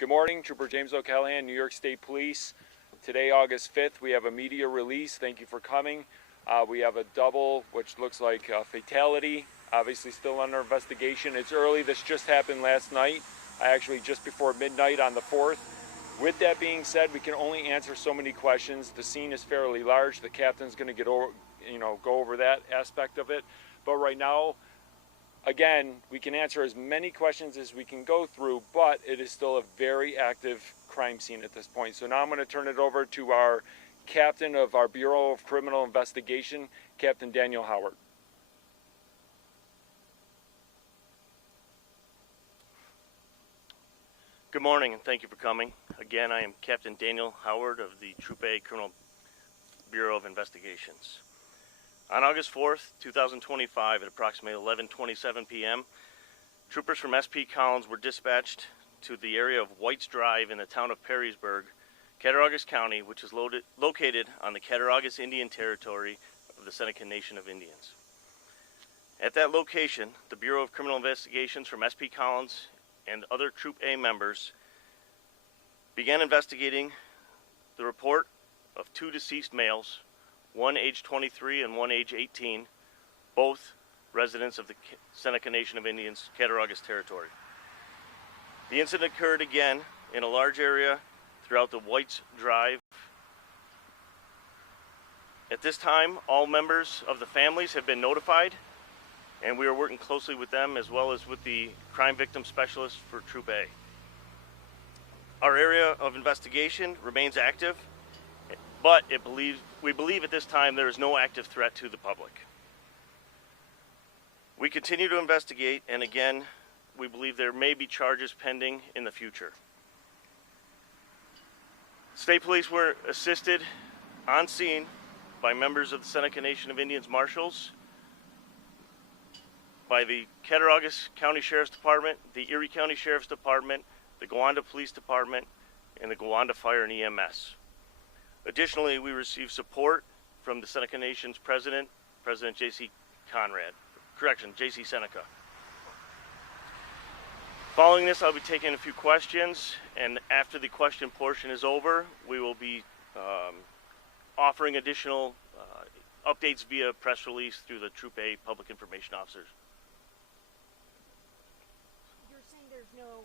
Good morning, Trooper James O'Callahan, New York State Police. Today, August 5th, we have a media release. Thank you for coming. We have a double, which looks like a fatality, obviously still under investigation. It's early, this just happened last night, actually just before midnight on the 4th. With that being said, we can only answer so many questions. The scene is fairly large. The captain's going to go over that aspect of it. But right now, again, we can answer as many questions as we can go through, but it is still a very active crime scene at this point. So now I'm going to turn it over to our captain of our Bureau of Criminal Investigation, Captain Daniel Howard. Good morning, and thank you for coming. Again, I am Captain Daniel Howard of the Troop A Criminal Bureau of Investigations. On August 4th, 2025, at approximately 11:27 p.m., troopers from SP Collins were dispatched to the area of White's Drive in the town of Perrysburg, Cattaraugus County, which is located on the Cattaraugus Indian Territory of the Seneca Nation of Indians. At that location, the Bureau of Criminal Investigations from SP Collins and other Troop A members began investigating the report of two deceased males, one age 23 and one age 18, both residents of the Seneca Nation of Indians, Cattaraugus Territory. The incident occurred again in a large area throughout the White's Drive. At this time, all members of the families have been notified, and we are working closely with them as well as with the crime victim specialist for Troop A. Our area of investigation remains active, but we believe at this time there is no active threat to the public. We continue to investigate, and again, we believe there may be charges pending in the future. State Police were assisted on scene by members of the Seneca Nation of Indians Marshals, by the Cattaraugus County Sheriff's Department, the Erie County Sheriff's Department, the Gowanda Police Department, and the Gowanda Fire and EMS. Additionally, we received support from the Seneca Nation's President J.C. Seneca. Following this, I'll be taking a few questions, and after the question portion is over, we will be offering additional updates via press release through the Troop A Public Information Officers. You're saying there's no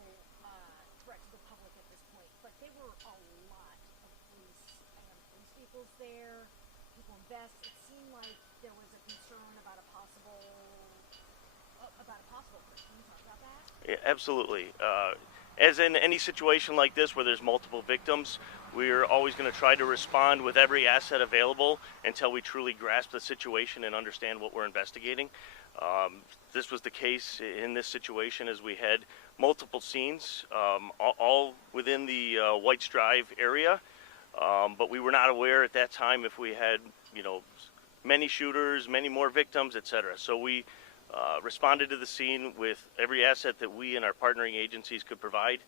threat to the public at this point, but there were a lot of police vehicles there, people invest. It seemed like there was a concern about a possible threat. Can you talk about that? Yeah, absolutely. As in any situation like this where there's multiple victims, we're always going to try to respond with every asset available until we truly grasp the situation and understand what we're investigating. This was the case in this situation as we had multiple scenes, all within the White's Drive area, but we were not aware at that time if we had, many shooters, many more victims, etc. So we responded to the scene with every asset that we and our partnering agencies could provide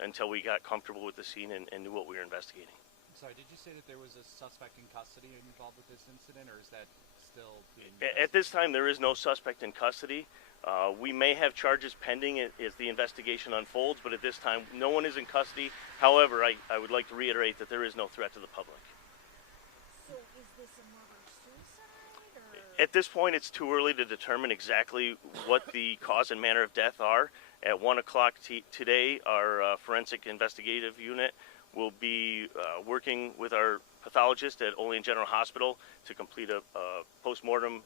until we got comfortable with the scene and knew what we were investigating. Sorry, did you say that there was a suspect in custody involved with this incident, or is that still being investigated? At this time, there is no suspect in custody. We may have charges pending as the investigation unfolds, but at this time, no one is in custody. However, I would like to reiterate that there is no threat to the public. So is this a murder-suicide, or? At this point, it's too early to determine exactly what the cause and manner of death are. At 1 o'clock today, our forensic investigative unit will be working with our pathologist at Olean General Hospital to complete a post-mortem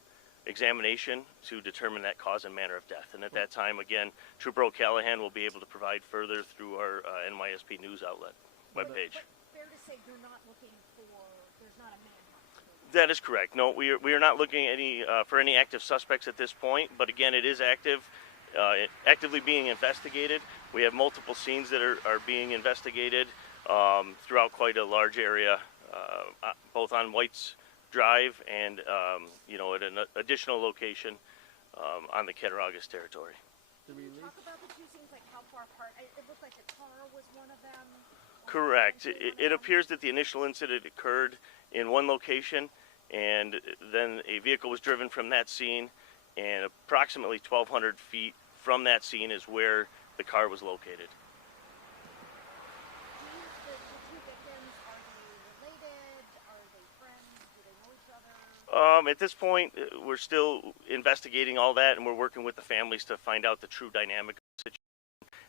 examination to determine that cause and manner of death. And at that time, again, Trooper O'Callahan will be able to provide further through our NYSP news outlet webpage. But fair to say there's not a manhunt? That is correct. No, we are not looking for any active suspects at this point, but again, it is actively being investigated. We have multiple scenes that are being investigated throughout quite a large area, both on White's Drive and at an additional location on the Cattaraugus Territory. Can you talk about the two scenes, like how far apart? It looked like the car was one of them. Correct. It appears that the initial incident occurred in one location, and then a vehicle was driven from that scene, and approximately 1,200 feet from that scene is where the car was located. At this point, we're still investigating all that, and we're working with the families to find out the true dynamic of the situation,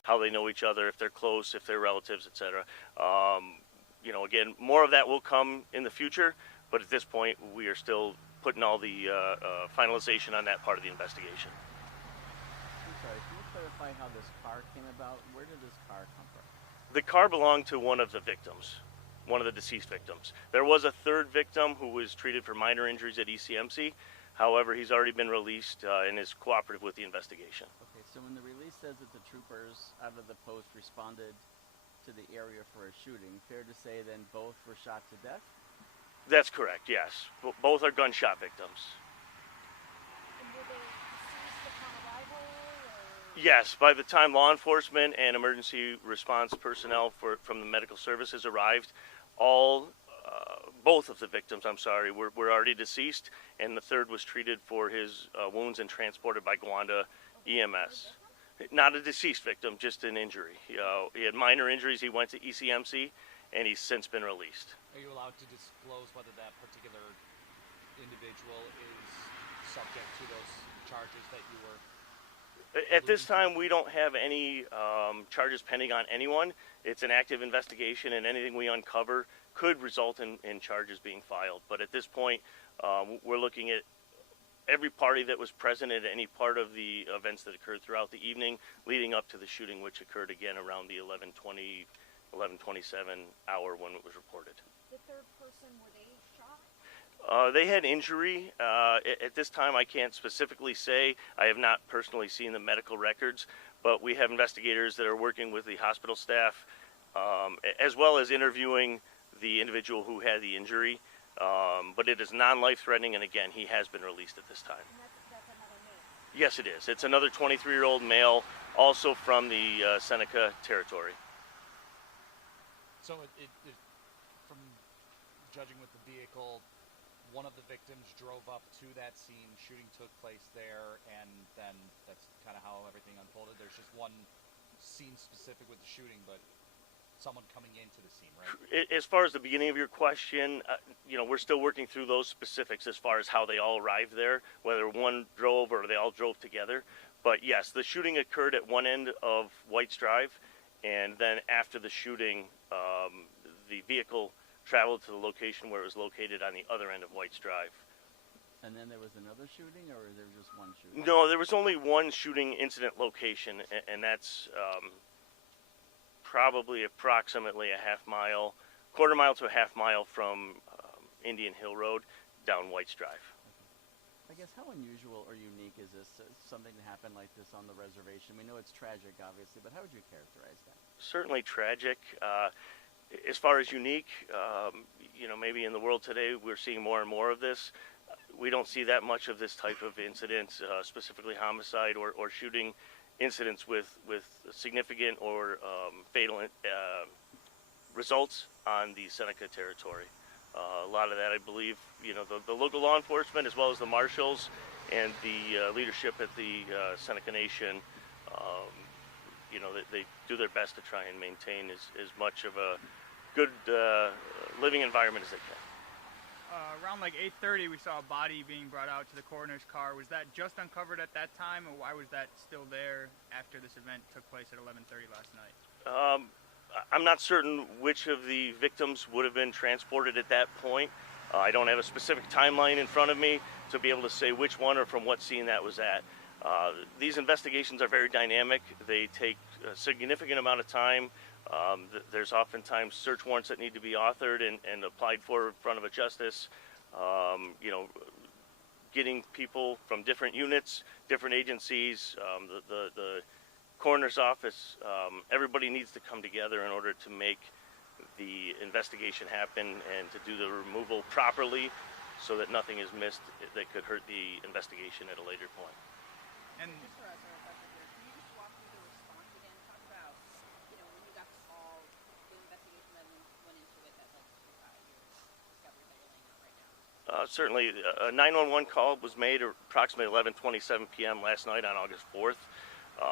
how they know each other, if they're close, if they're relatives, etc. You know, again, more of that will come in the future, but at this point, we are still putting all the finalization on that part of the investigation. I'm sorry, can you clarify how this car came about? Where did this car come from? The car belonged to one of the victims, one of the deceased victims. There was a third victim who was treated for minor injuries at ECMC. However, he's already been released and is cooperative with the investigation. Okay, so when the release says that the troopers out of the post responded to the area for a shooting, fair to say then both were shot to death? That's correct, yes. Both are gunshot victims. And were they deceased upon arrival, or? Yes, by the time law enforcement and emergency response personnel from the medical services arrived, both of the victims, were already deceased, and the third was treated for his wounds and transported by Gwanda EMS. Not a deceased victim, just an injury. He had minor injuries. He went to ECMC, and he's since been released. Are you allowed to disclose whether that particular individual is subject to those charges that you were? At this time, we don't have any charges pending on anyone. It's an active investigation, and anything we uncover could result in charges being filed. But at this point, we're looking at every party that was present at any part of the events that occurred throughout the evening leading up to the shooting, which occurred again around the 11:27 hour when it was reported. The third person, were they shot? They had injury. At this time, I can't specifically say. I have not personally seen the medical records, but we have investigators that are working with the hospital staff, as well as interviewing the individual who had the injury. But it is non-life-threatening, and again, he has been released at this time. And that's another male? Yes, it is. It's another 23-year-old male, also from the Seneca Territory. So from judging with the vehicle, one of the victims drove up to that scene, shooting took place there, and then that's kind of how everything unfolded. There's just one scene specific with the shooting, but someone coming into the scene, right? As far as the beginning of your question, we're still working through those specifics as far as how they all arrived there, whether one drove or they all drove together. But yes, the shooting occurred at one end of White's Drive, and then after the shooting, the vehicle traveled to the location where it was located on the other end of White's Drive. And then there was another shooting, or there was just one shooting? No, there was only one shooting incident location, and that's probably approximately quarter mile to a half mile from Indian Hill Road down White's Drive. I guess how unusual or unique is this, something to happen like this on the reservation? We know it's tragic, obviously, but how would you characterize that? Certainly tragic. As far as unique, maybe in the world today we're seeing more and more of this. We don't see that much of this type of incident, specifically homicide or shooting incidents with significant or fatal results on the Seneca Territory. A lot of that, I believe, the local law enforcement as well as the marshals and the leadership at the Seneca Nation, they do their best to try and maintain as much of a good living environment as they can. Around like 8:30, we saw a body being brought out to the coroner's car. Was that just uncovered at that time, or why was that still there after this event took place at 11:30 last night? I'm not certain which of the victims would have been transported at that point. I don't have a specific timeline in front of me to be able to say which one or from what scene that was at. These investigations are very dynamic. They take a significant amount of time. There's oftentimes search warrants that need to be authored and applied for in front of a justice. Getting people from different units, different agencies, the coroner's office, everybody needs to come together in order to make the investigation happen and to do the removal properly so that nothing is missed that could hurt the investigation at a later point. And Just for us, can you just walk through the response again? Talk about, when you got the call, the investigation that went into it that led to your discovery that you're laying out right now. Certainly, a 911 call was made at approximately 11:27 p.m. last night on August 4th.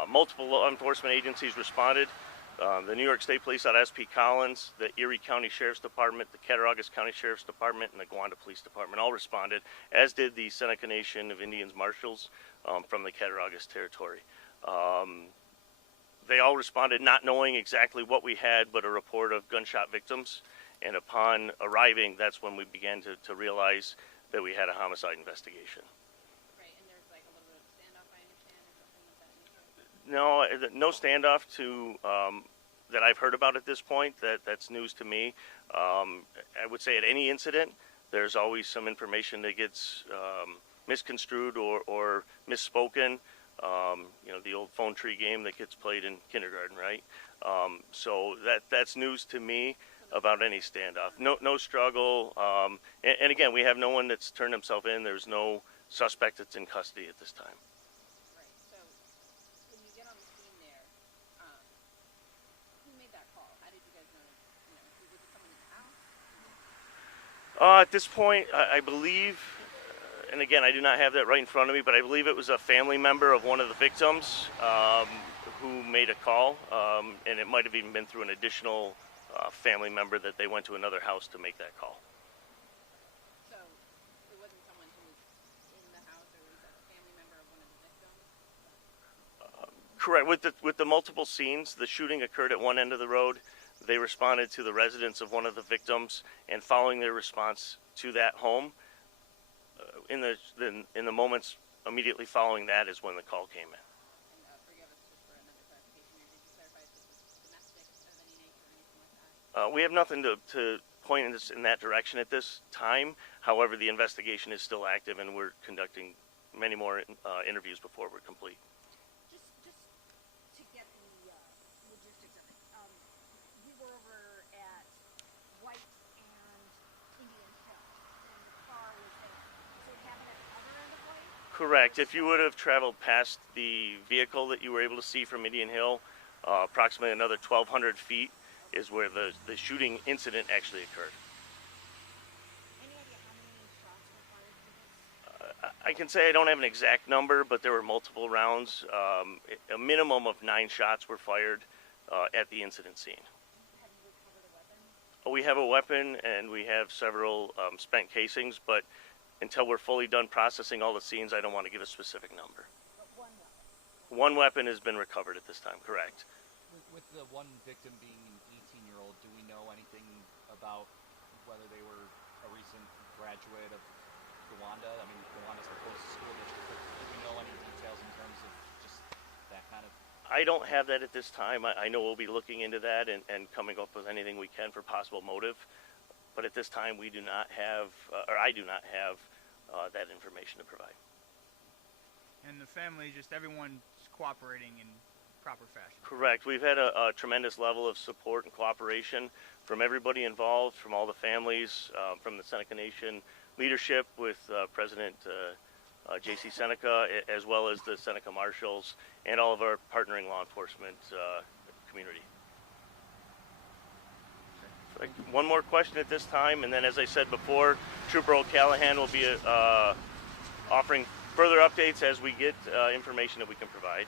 Multiple law enforcement agencies responded. The New York State Police out of SP Collins, the Erie County Sheriff's Department, the Cattaraugus County Sheriff's Department, and the Gowanda Police Department all responded, as did the Seneca Nation of Indians Marshals from the Cattaraugus Territory. They all responded not knowing exactly what we had, but a report of gunshot victims. And upon arriving, that's when we began to realize that we had a homicide investigation. Right, and there's like a little bit of standoff, I understand, or something of that nature? No standoff that I've heard about at this point. That's news to me. I would say at any incident, there's always some information that gets misconstrued or misspoken. The old phone tree game that gets played in kindergarten, right? So that's news to me about any standoff. No struggle. And again, we have no one that's turned himself in. There's no suspect that's in custody at this time. Right, so when you get on the scene there, who made that call? How did you guys know, was it someone in the house? At this point, I believe, and again, I do not have that right in front of me, but I believe it was a family member of one of the victims who made a call, and it might have even been through an additional family member that they went to another house to make that call. So it wasn't someone who was in the house, or was that a family member of one of the victims? Correct. With the multiple scenes, the shooting occurred at one end of the road. They responded to the residence of one of the victims, and following their response to that home, in the moments immediately following that is when the call came in. And forgive us just for another clarification here. Did you clarify if this was domestic of any nature or anything like that? We have nothing to point in that direction at this time. However, the investigation is still active, and we're conducting many more interviews before we're complete. Just to get the logistics of it, we were over at White and Indian Hill, and the car was there. So it happened at the other end of White? Correct. If you would have traveled past the vehicle that you were able to see from Indian Hill, approximately another 1,200 feet is where the shooting incident actually occurred. Any idea how many shots were fired for this? I can say I don't have an exact number, but there were multiple rounds. A minimum of 9 shots were fired at the incident scene. Have you recovered a weapon? We have a weapon, and we have several spent casings, but until we're fully done processing all the scenes, I don't want to give a specific number. But one weapon. One weapon has been recovered at this time, correct. With the one victim being an 18-year-old, do we know anything about whether they were a recent graduate of Gowanda? I mean, Gowanda's the closest school district, but do we know any details in terms of just that kind of? I don't have that at this time. I know we'll be looking into that and coming up with anything we can for possible motive. But at this time, we do not have, or I do not have that information to provide. And the family, just everyone's cooperating in proper fashion. Correct. We've had a tremendous level of support and cooperation from everybody involved, from all the families, from the Seneca Nation leadership with President J.C. Seneca, as well as the Seneca Marshals and all of our partnering law enforcement community. One more question at this time, and then as I said before, Trooper O'Callahan will be offering further updates as we get information that we can provide.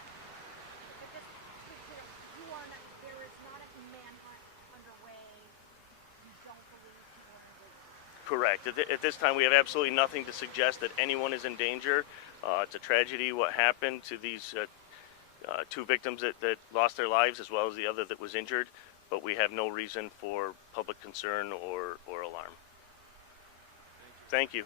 There is not a manhunt underway. You don't believe people are in danger? Correct. At this time, we have absolutely nothing to suggest that anyone is in danger. It's a tragedy what happened to these 2 victims that lost their lives, as well as the other that was injured. But we have no reason for public concern or alarm. Thank you.